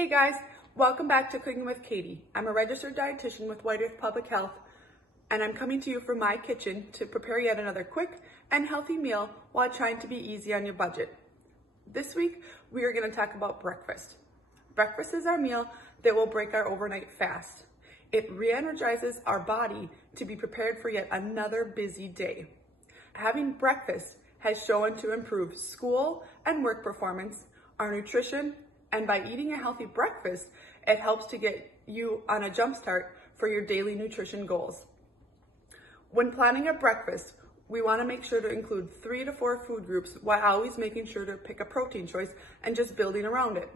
Hey guys, welcome back to Cooking with Katie. I'm a registered dietitian with White Earth Public Health, and I'm coming to you from my kitchen to prepare yet another quick and healthy meal while trying to be easy on your budget. This week, we are going to talk about breakfast. Breakfast is our meal that will break our overnight fast. It re-energizes our body to be prepared for yet another busy day. Having breakfast has shown to improve school and work performance, our nutrition, and by eating a healthy breakfast, it helps to get you on a jump start for your daily nutrition goals. When planning a breakfast, we want to make sure to include 3 to 4 food groups while always making sure to pick a protein choice and just building around it.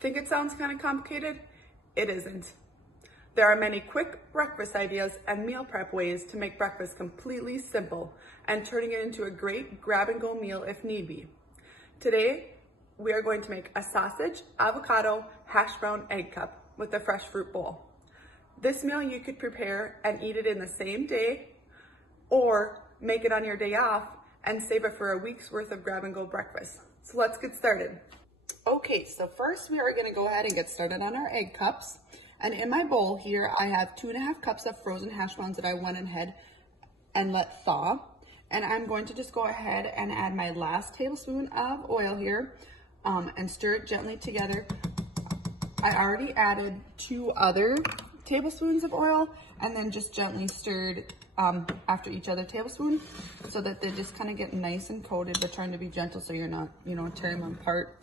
Think it sounds kind of complicated? It isn't. There are many quick breakfast ideas and meal prep ways to make breakfast completely simple and turning it into a great grab-and-go meal if need be. Today, we are going to make a sausage, avocado, hash brown egg cup with a fresh fruit bowl. This meal you could prepare and eat it in the same day or make it on your day off and save it for a week's worth of grab-and-go breakfast. So let's get started. Okay, so first we are gonna go ahead and get started on our egg cups. And in my bowl here, I have 2.5 cups of frozen hash browns that I went ahead and let thaw. And I'm going to just go ahead and add my last tablespoon of oil here and stir it gently together. I already added 2 other tablespoons of oil and then just gently stirred after each other tablespoon so that they just kind of get nice and coated, but trying to be gentle so you're not, tearing them apart.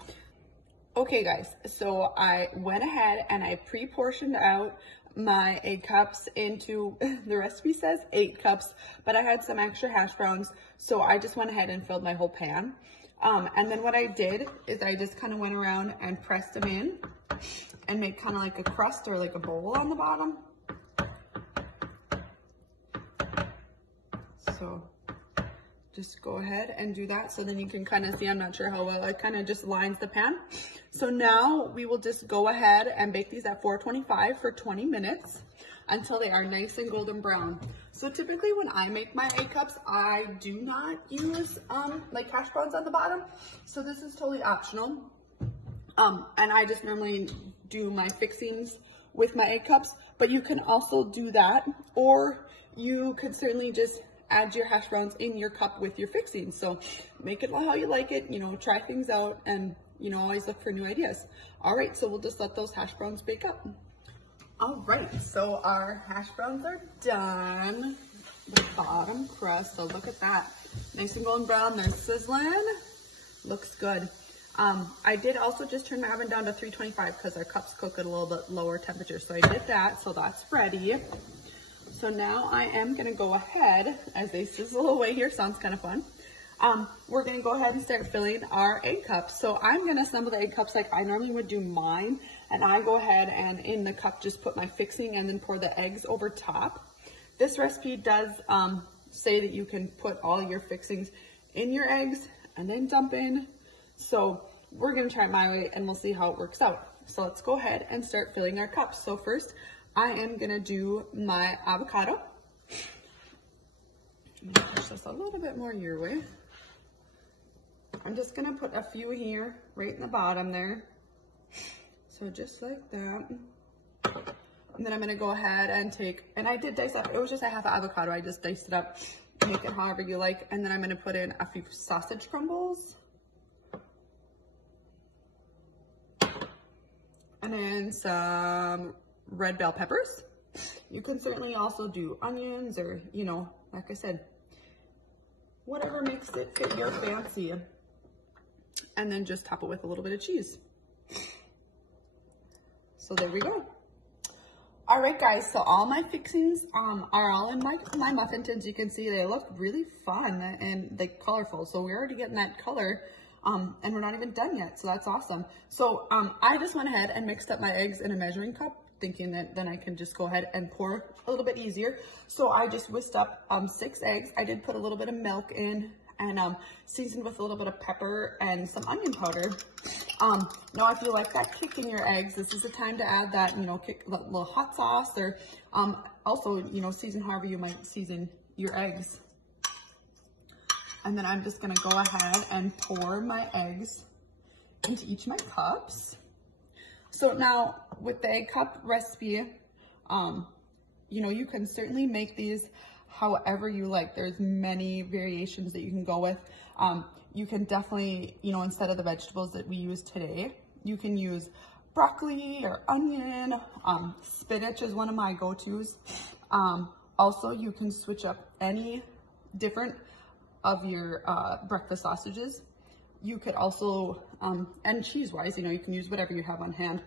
Okay guys, so I went ahead and I pre-portioned out my egg cups into, the recipe says 8 cups, but I had some extra hash browns, so I just went ahead and filled my whole pan. And then what I did is I just kind of went around and pressed them in and made kind of like a crust or like a bowl on the bottom. So just go ahead and do that. So then you can kind of see, I'm not sure how well, it kind of just lines the pan. So now we will just go ahead and bake these at 425 for 20 minutes until they are nice and golden brown. So typically when I make my egg cups, I do not use like hash browns on the bottom. So this is totally optional. And I just normally do my fixings with my egg cups, but you can also do that, or you could certainly just add your hash browns in your cup with your fixings. So make it how you like it, try things out and, always look for new ideas. All right, so we'll just let those hash browns bake up. All right, so our hash browns are done. The bottom crust, so look at that. Nice and golden brown, they're sizzling. Looks good. I did also just turn my oven down to 325 because our cups cook at a little bit lower temperature. So I did that, so that's ready. So now I am gonna go ahead, as they sizzle away here, sounds kind of fun. We're gonna go ahead and start filling our egg cups. So I'm gonna assemble the egg cups like I normally would do mine. And I go ahead and in the cup, just put my fixing and then pour the eggs over top. This recipe does say that you can put all your fixings in your eggs and then dump in. So we're gonna try it my way and we'll see how it works out. So let's go ahead and start filling our cups. So first, I am gonna do my avocado. I'm gonna push this a little bit more your way. I'm just gonna put a few here, right in the bottom there. So just like that. And then I'm gonna go ahead and and I did dice up, it was just a half avocado, I just diced it up, make it however you like. And then I'm gonna put in a few sausage crumbles. And then some red bell peppers. You can certainly also do onions or, like I said, whatever makes it fit your fancy. And then just top it with a little bit of cheese. So there we go. All right, guys, so all my fixings are all in my muffin tins. You can see they look really fun and like colorful. So we're already getting that color. And we're not even done yet, so that's awesome. So I just went ahead and mixed up my eggs in a measuring cup, thinking that then I can just go ahead and pour a little bit easier. So I just whisked up 6 eggs. I did put a little bit of milk in and seasoned with a little bit of pepper and some onion powder. Now, if you like that kick in your eggs, this is the time to add that, kick a little hot sauce or also, season however you might season your eggs. And then I'm just gonna go ahead and pour my eggs into each of my cups. So now with the egg cup recipe, you know, you can certainly make these however you like. There's many variations that you can go with. You can definitely, you know, instead of the vegetables that we use today, you can use broccoli or onion. Spinach is one of my go-tos. Also, you can switch up any different of your breakfast sausages. You could also, and cheese-wise, you know, you can use whatever you have on hand.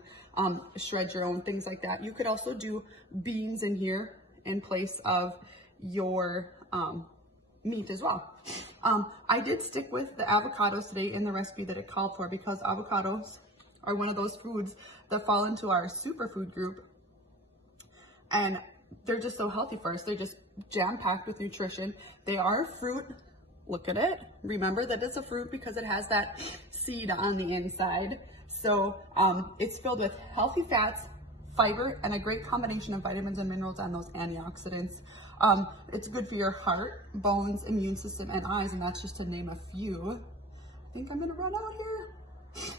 Shred your own, things like that. You could also do beans in here in place of your meat as well. I did stick with the avocados today in the recipe that it called for because avocados are one of those foods that fall into our superfood group, and they're just so healthy for us. They're just jam-packed with nutrition. They are a fruit. Look at it. Remember that it's a fruit because it has that seed on the inside. So it's filled with healthy fats, fiber, and a great combination of vitamins and minerals and those antioxidants. It's good for your heart, bones, immune system, and eyes, and that's just to name a few. I think I'm gonna run out here.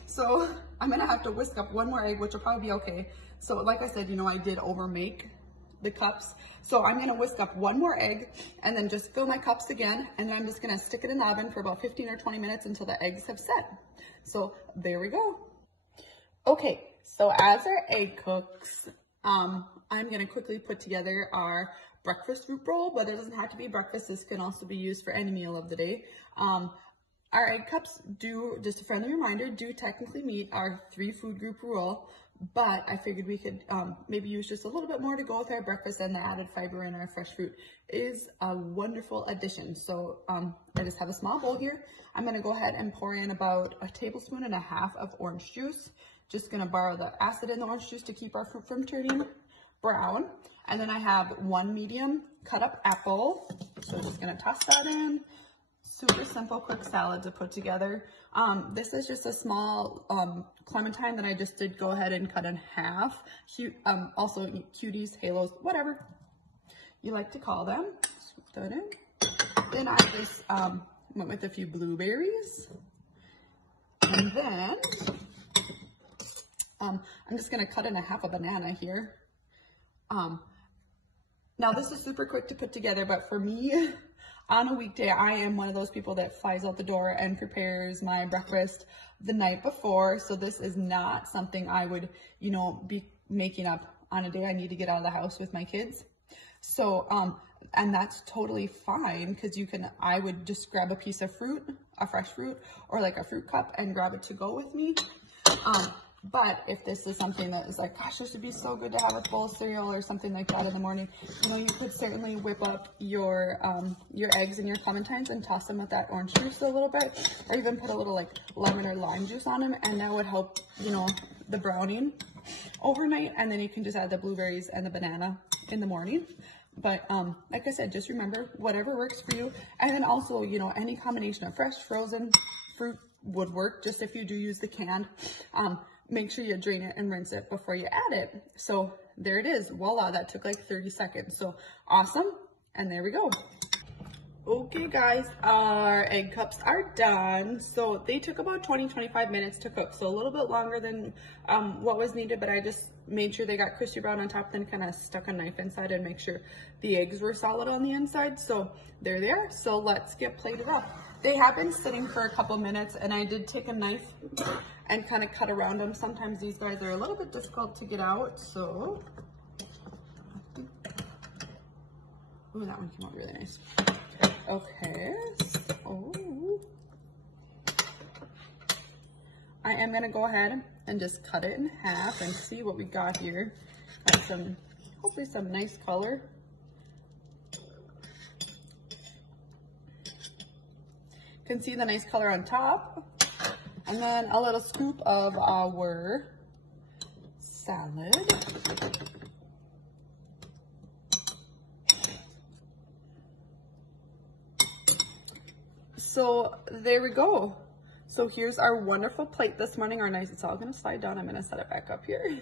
So I'm gonna have to whisk up one more egg, which will probably be okay. So like I said, you know, I did overmake the cups. So I'm gonna whisk up one more egg and then just fill my cups again. And then I'm just gonna stick it in the oven for about 15 or 20 minutes until the eggs have set. So there we go. Okay, so as our egg cooks, I'm gonna quickly put together our breakfast fruit bowl, but it doesn't have to be breakfast. This can also be used for any meal of the day. Our egg cups do, just a friendly reminder, do technically meet our 3 food group rule, but I figured we could maybe use just a little bit more to go with our breakfast, and the added fiber in our fresh fruit is a wonderful addition. So I just have a small bowl here. I'm gonna go ahead and pour in about 1.5 tablespoons of orange juice. Just gonna borrow the acid in the orange juice to keep our fruit from turning brown. And then I have 1 medium cut up apple. So just gonna toss that in. Super simple, quick salad to put together. This is just a small clementine that I just did go ahead and cut in half. Also cuties, halos, whatever you like to call them. Just put that in. Then I just went with a few blueberries. And then I'm just gonna cut in half a banana here. Now this is super quick to put together, but for me, on a weekday, I am one of those people that flies out the door and prepares my breakfast the night before. So this is not something I would, you know, be making up on a day I need to get out of the house with my kids. So, and that's totally fine because I would just grab a piece of fruit, a fresh fruit, or like a fruit cup and grab it to go with me. But if this is something that is like, gosh, this would be so good to have a bowl of cereal or something like that in the morning, you know, you could certainly whip up your eggs and your clementines and toss them with that orange juice a little bit, or even put a little like lemon or lime juice on them, and that would help, you know, the browning overnight. And then you can just add the blueberries and the banana in the morning. But like I said, just remember whatever works for you. And then also, you know, any combination of fresh, frozen fruit would work. Just if you do use the canned, make sure you drain it and rinse it before you add it. So there it is. Voila, that took like 30 seconds. So awesome. And there we go. Okay guys, our egg cups are done. So they took about 20-25 minutes to cook. So a little bit longer than what was needed, but I just made sure they got crispy brown on top, then kind of stuck a knife inside and make sure the eggs were solid on the inside. So they're there. So let's get plated up. They have been sitting for a couple minutes, and I did take a knife and kind of cut around them. Sometimes these guys are a little bit difficult to get out, so. Ooh, that one came out really nice. Okay, so I am gonna go ahead and just cut it in half and see what we got here. Got some, hopefully some nice color. Can see the nice color on top, and then a little scoop of our salad. So there we go. So here's our wonderful plate this morning. Our nice, it's all gonna slide down. I'm gonna set it back up here.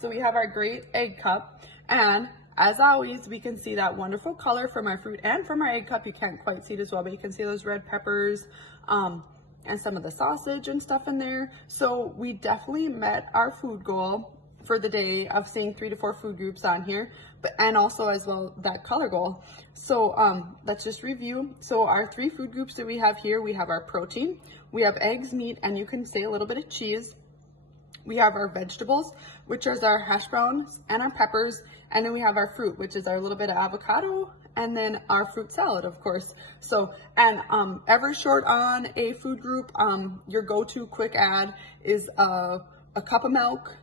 So we have our great egg cup, and as always, we can see that wonderful color from our fruit and from our egg cup. You can't quite see it as well, but you can see those red peppers and and some of the sausage and stuff in there. So we definitely met our food goal for the day of seeing 3 to 4 food groups on here, and also as well that color goal. So let's just review. So our 3 food groups that we have here, we have our protein, we have eggs, meat, and you can say a little bit of cheese. We have our vegetables, which is our hash browns and our peppers, and then we have our fruit, which is our little bit of avocado, and then our fruit salad, of course. So, and ever short on a food group, your go-to quick add is a cup of milk.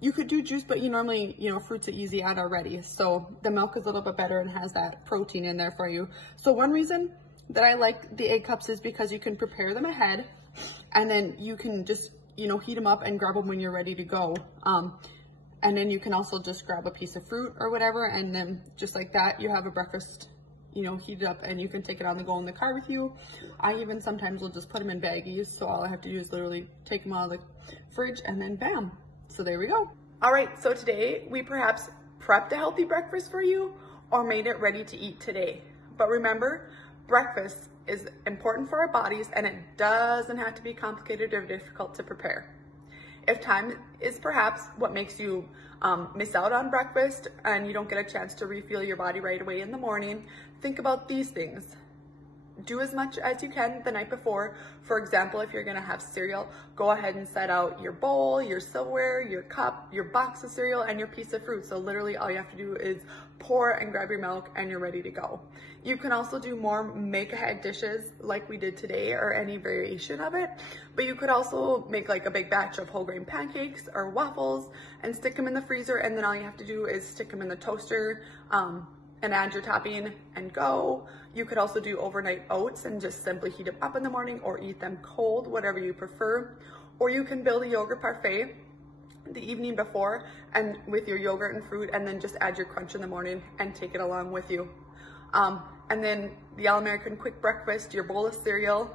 You could do juice, but you normally, fruit's an easy add already. So the milk is a little bit better and has that protein in there for you. So one reason that I like the egg cups is because you can prepare them ahead, and then you can just, heat them up and grab them when you're ready to go. And then you can also just grab a piece of fruit or whatever, and then just like that, you have a breakfast, heated up, and you can take it on the go in the car with you. I even sometimes will just put them in baggies, so all I have to do is literally take them out of the fridge and then bam. So there we go. All right, so today we perhaps prepped a healthy breakfast for you or made it ready to eat today. But remember, breakfast is important for our bodies, and it doesn't have to be complicated or difficult to prepare. If time is perhaps what makes you miss out on breakfast and you don't get a chance to refuel your body right away in the morning, think about these things. Do as much as you can the night before. For example, if you're gonna have cereal, go ahead and set out your bowl, your silverware, your cup, your box of cereal, and your piece of fruit. So literally all you have to do is pour and grab your milk and you're ready to go. You can also do more make-ahead dishes like we did today, or any variation of it. But you could also make like a big batch of whole grain pancakes or waffles and stick them in the freezer, and then all you have to do is stick them in the toaster and add your topping and go. You could also do overnight oats and just simply heat them up in the morning or eat them cold, whatever you prefer. Or you can build a yogurt parfait the evening before and with your yogurt and fruit, and then just add your crunch in the morning and take it along with you. And then the All-American quick breakfast, your bowl of cereal.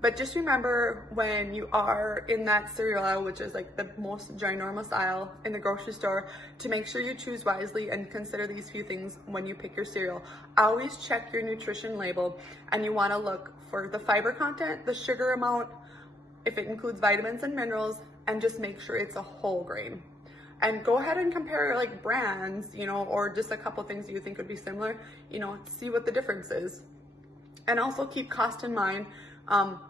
But just remember, when you are in that cereal aisle, which is like the most ginormous aisle in the grocery store, to make sure you choose wisely and consider these few things when you pick your cereal. Always check your nutrition label, and you want to look for the fiber content, the sugar amount, if it includes vitamins and minerals, and just make sure it's a whole grain. And go ahead and compare like brands, or just a couple things you think would be similar, see what the difference is. And also keep cost in mind.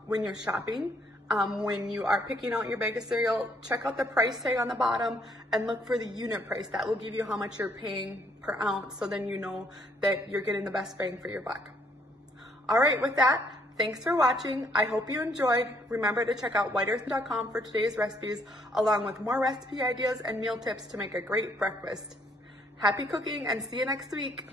When you're shopping, when you are picking out your bag of cereal, check out the price tag on the bottom and look for the unit price. That will give you how much you're paying per ounce, so then you know that you're getting the best bang for your buck. All right, with that, thanks for watching. I hope you enjoyed. Remember to check out whiteearth.com for today's recipes, along with more recipe ideas and meal tips to make a great breakfast. Happy cooking, and see you next week.